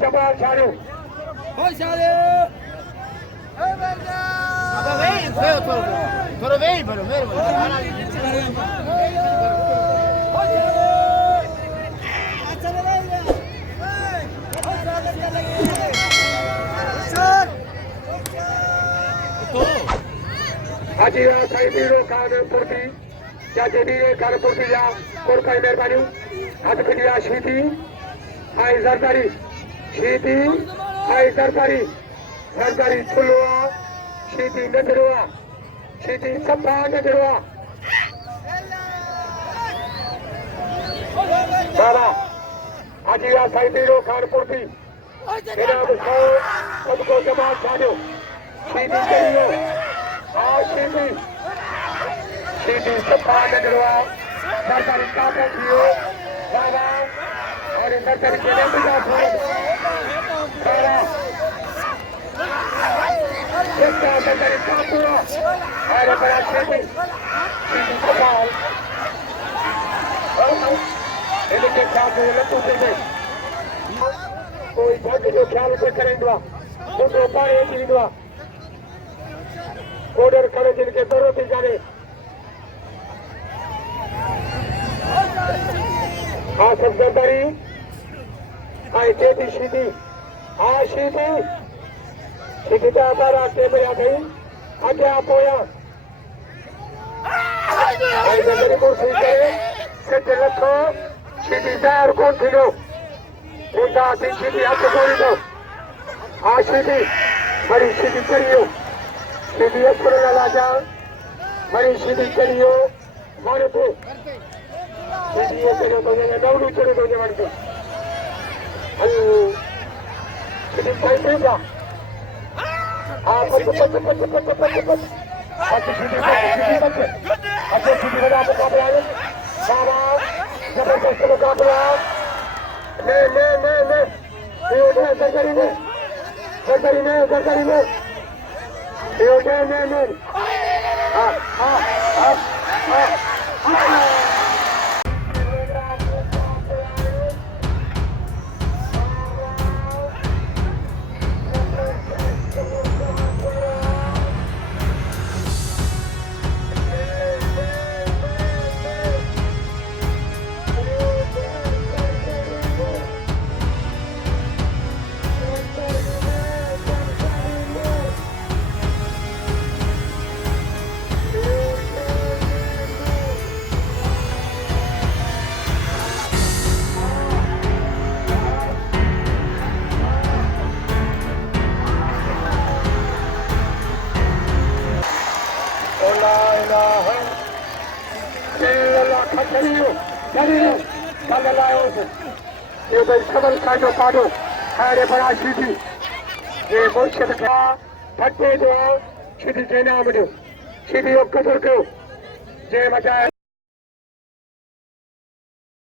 Jabal Shadow. Vai, Shadow! Thora vem, mano, vem, Haji Saidiro Khan Purti, Jajini Khan Purtiya, Kurkai Merbanu, Adpidia Shiti, Hai Zardari, Shiti, Hai Zardari, Zardari Chulua, Shiti Nadrua, Shiti Sapa Nadrua. Baba, Haji Saidiro Khan Purti, Ina Musa, Sabko Jamal Shadow, Shiti Kariyo. Shiti Sapa Nadrua, Zardari Kapa Kiyo, Baba, और सरकारी के लिए भी जाता है इसका सरकारी काम पूरा और बड़ा क्षेत्र कपाल इनके साथ लट्टू से कोई बहुत जो ख्याल से करेंगे वो तो पाए चीज़ ऑर्डर करे जिनके दरों पे जाने हाँ सब सरकारी आई चेती शीती हाँ शीती शीती तो आप रास्ते में आ गई आगे आप होया आई जगरी कुर्सी करे सेट रखो शीती तैयार कौन थी लो उनका आती शीती हाथ कोई दो हाँ शीती मरी शीती करियो शीती अपुर लाजा मरी शीती करियो मारे तो शीती ये चलो तो ये नौलू चलो तो ये मरते Ayo, ini baik juga. Cepat. Aku sini ada apa kabar? Baba, jangan terus kabar. Ne. Ini सरकारी में. Ini ne. ये भाई सबल का जो पाडो है बड़ा शीटी ये मुर्शिद का फटे दो शीटी के नाम दो शीटी को कदर को जे मचा